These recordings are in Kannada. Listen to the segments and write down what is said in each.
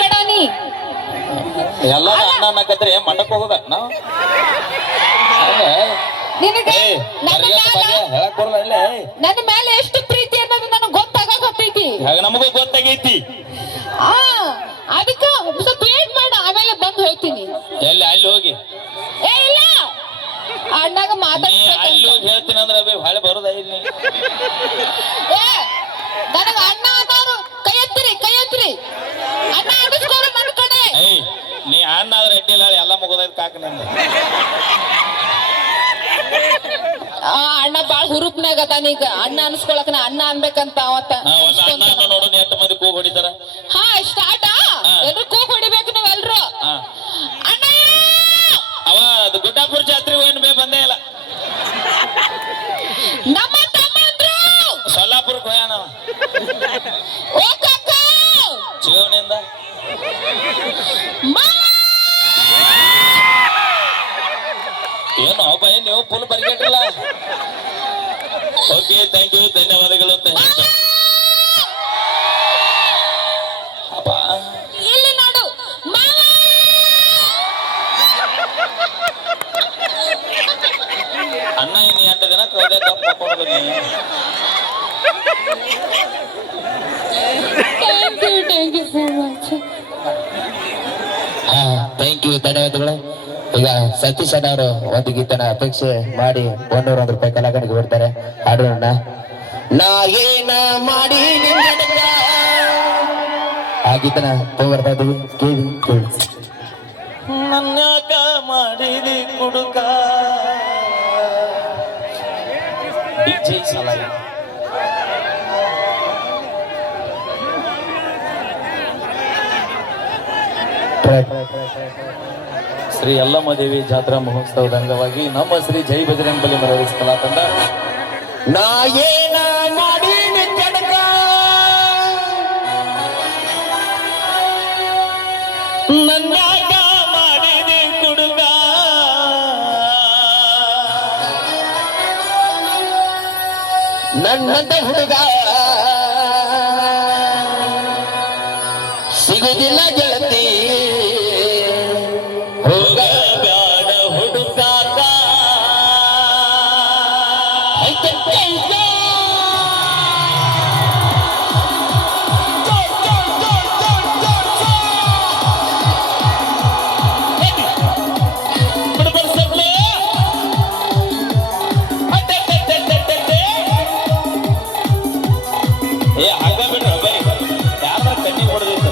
ಬೇಡ ನೀ ಎಲ್ಲ ಅಣ್ಣ ಅನ್ನಕತ್ರಿ ಮಠಕ್ಕೆ ಹೋಗ್ಬೇಕು ನಾವು ನಿನಗೆ ಹೇಳಕ್ ಬರಲ್ಲ ಇಲ್ಲೇ ನನ್ನ ಮೇಲೆ ಎಷ್ಟು ಪ್ರೀತಿ ಅನ್ನೋದು ನನಗೆ ಗೊತ್ತಾಗತೈತಿ. ನಮಗೂ ಗೊತ್ತಾಗೈತಿ. ಅದಕ್ಕೆ ಸ್ವಲ್ಪ ವೇಟ್ ಮಾಡ, ಆಮೇಲೆ ಬಂದು ಹೇಳ್ತೀನಿ. ಎಲ್ಲಿ ಅಲ್ಲಿ ಹೋಗಿ ಏ ಇಲ್ಲ ಅಣ್ಣಾಗ ಮಾತಾಡ್ತೀನಿ. ಅಲ್ಲಿ ಹೋಗಿ ಹೇಳ್ತೀನಿ ಅಂದ್ರೆ ಅಭಿ ಹೊಳೆ ಬರೋದ ಇಲ್ಲಿ. ಏ ನನಗೆ ಅಣ್ಣ ಅನ್ನೋರು ಕೈ ಎತ್ತಿರಿ ಅಣ್ಣ ಅಡಿಸ್ಕೋರು ನನ್ನ ಕಡೆ. ಏಯ್ ನೀ ಅಣ್ಣ ಆದ್ರೆ ಅಡ್ಡಿಲ್ಲ, ಎಲ್ಲ ಮುಗೋದೈತಿ ಕಾಕ ನಂದು. ಅಣ್ಣ ಬಾಳ ಹುರುಪ್ನಾಗ ಅದಾನೀಗ. ಅಣ್ಣ ಅನ್ಸ್ಕೊಳಕ್ ನಾ ಅಣ್ಣ ಅನ್ಬೇಕಂತ ಅವತ್ತ ನೋಡು ಎಷ್ಟು ಮಂದಿ ಕೂಗ್ ಹೊಡಿತಾರ. ಹಾ ಸ್ಟಾರ್ಟ್ ಎಲ್ರು ಕೂಗ್ ಹೊಡಿಬೇಕು ನಾವೆಲ್ರು. ಅಣ್ಣ ಅವ ಅದು ಗುಡ್ಡಾಪುರ ಜಾತ್ರೆ ಏನು ಬೇ ಬಂದೇ ಇಲ್ಲ. ನಮ್ಮ ತಮ್ಮಂದ್ರು ಸೊಲ್ಲಾಪುರಕ್ಕೆ ಹೋಯಾನ ಓ ಕಾಕ ಚಿಗವನಿಂದ. ಏನು ಭಯ ನೀವು ಫುಲ್ ಬರ್ಗೆಟ್ರಲ್ಲ. ಓಕೆ ಥ್ಯಾಂಕ್ ಯು, ಧನ್ಯವಾದಗಳು. ಇಲ್ಲಿ ನೋಡು ಅಣ್ಣ ಇನ್ನು 8 ದಿನ ಕೌದೆ ತಪ್ಪು ಹಾಕೊಂಡು ಬನ್ನಿ. Thank you so much. Thank you, ಧನ್ಯವಾದಗಳು. ಈಗ ಸತೀಶ್ ಅಣ್ಣ ಅವರು ಒಂದು ಗೀತನ ಅಪೇಕ್ಷೆ ಮಾಡಿ 101 ರೂಪಾಯಿ ಕಲಾಕಣಿಗೆ ಬರ್ತಾರೆ. ಹಾಡೋಣ. ನಾ ಏನ ಮಾಡಿ ಆ ಗೀತನ ತಗೊಂಡ್ಬರ್ತಾ ಇದ್ದೀವಿ, ಕೇಳಿ. ನನ್ಯಾಕ ಮಾಡಿದಿ ಕುಡುಕ ಡಿಜೆ ಸಲಹೆ. ಶ್ರೀ ಯಲ್ಲಮ್ಮ ದೇವಿ ಜಾತ್ರಾ ಮಹೋತ್ಸವದ ಅಂಗವಾಗಿ ನಮ್ಮ ಶ್ರೀ ಜೈ ಬಜರಂಗ ಬಲಿ ಮರಳಿಸ್ ಕಲಾ ತಂಡ ನಾ ಏನ ಮಾಡಿ ಜಡಕ ನನ್ಯಾಕ ಮಾಡಿದಿ ಕುಡುಕ ನನ್ನಂತ ಹುಡುಗ ಸಿಗುದಿಲ್ಲ ಗೆಳತಿ, ಹೋಗಬ್ಯಾಡ ಹುಡುಕಾಕ. ಏ ಹಾಗ ಬಿಡ್ರ ಬೈ ಯಾರ ಕಣ್ಣಿ ಹೊಡೆದೈತ.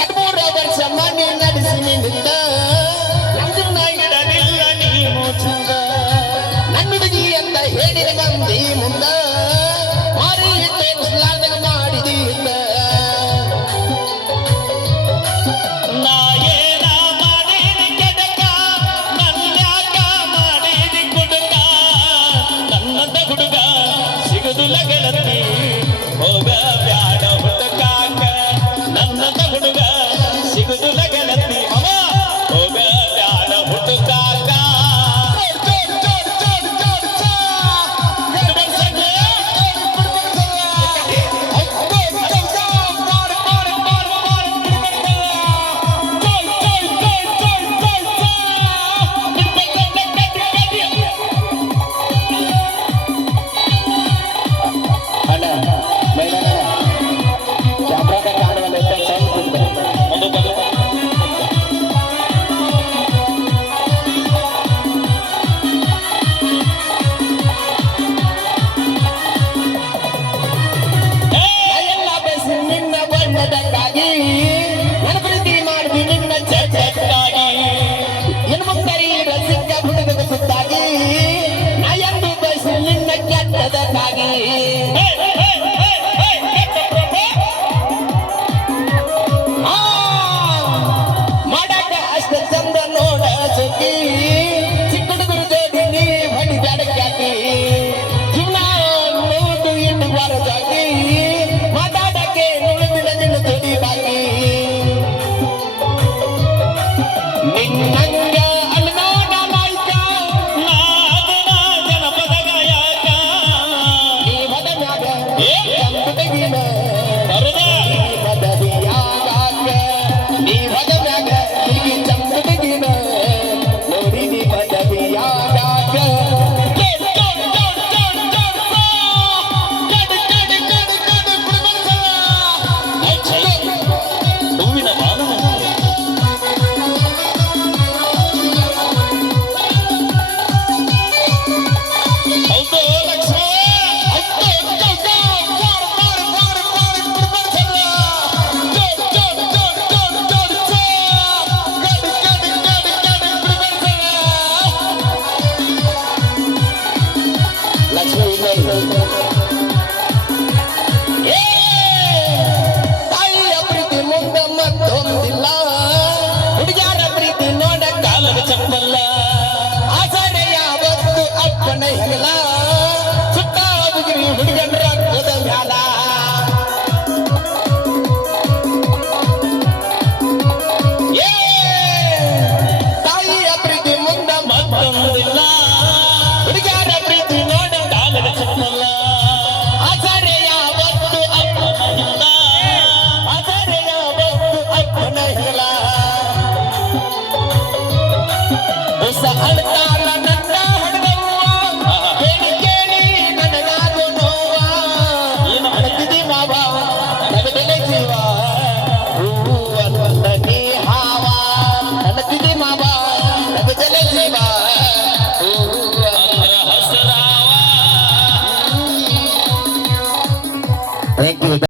ಎರಡ್ಮೂರ ವರ್ಷ ಮನೆ ನಡೆಸಿ ನಿಂತ ನಮ್ಮನ್ನ ಇಡಲಿಲ್ಲ ನೀನು ಚಂದ ನನ್ನ ಹುಡುಗಿ ಅಂತ ಹೇಳಿದ ಮಂದಿ ಮುಂದ ಮಾರಿ ಇಟ್ಟೆ ಮಾಡಿದಿ ಇಲ್ಲ ನಾ ಏನ ಮಾಡೀನಿ ಕೆಡಕ ನನ್ಯಾಕ ಮಾಡೀನಿ ಕುಡುಕ ನನ್ನಂತ ಹುಡುಗ ಸಿಗುದಿಲ್ಲ ಗೆಳತಿ ಹೋಗ ಬ್ಯಾಡ ಹುಡುಕಾಕ ನನ್ನಂತ ಹುಡುಗ ಸಿಗುದಿಲ್ಲ ಗೆಳತಿ ಅವ ಹೋಗ ಬ್ಯಾಡ ಹುಡುಕಾಕ ಅಣ್ಣ ಮೈದಾನ ಜಾತ್ರಾ ಕಾಣುವ ಎಲ್ಲ ಬಸ್ ನಿನ್ನ ಬಣ್ಣದಕ್ಕಾಗಿ ನನ್ನ ಪ್ರೀತಿ ಮಾಡಿದಿ ನಿನ್ನ ಚಟಕ್ಕಾಗಿ ಇನ್ನು ಮುಂದರಿ ರಸಿಕ ಹುಡುಗ ಸುತ್ತಾಗಿ ನಾ ಎಂದು ಬಸ್ ನಿನ್ನ ಕೆಟ್ಟದಕ್ಕಾಗಿ ಮಾಡಾಕ ಅಷ್ಟ ಚಂದ ನೋಡ ಸುದ್ದಿ ಚಿಕ್ಕ ಹುಡುಗರು ಜೋಡಿ ನೀ ಹೊಡಿ ಬ್ಯಾಡಕ್ಕಾಗಿ ಜೀವನ ನೋಡು ಇನ್ನು ಬರದಾಗಿ ಮಾತಾಡಕ್ಕೆ ನುಳಿದಿಲ್ಲ ನಿನ್ನ ಜೋಡಿ ಬಾಕಿ ನಿನ್ನಂಗ ಅಲ್ನಾಡ ನಾಯ್ಕ ಜನಪದ ಗಾಯಕ ನೀ ಹೊದ ಮ್ಯಾಗ ಚಂದ ತೆಗಿನ